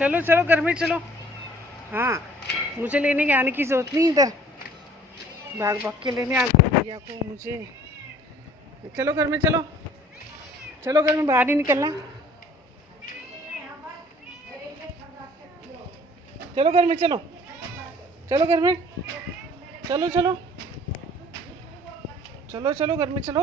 चलो चलो घर में चलो। हाँ, मुझे लेने के आने की जरूरत नहीं इधर, भाग भाग के लेने आते भैया को मुझे। चलो घर में चलो, चलो घर में, बाहर नहीं निकलना। चलो घर में चलो, चलो घर में, चलो चलो चलो चलो घर में चलो।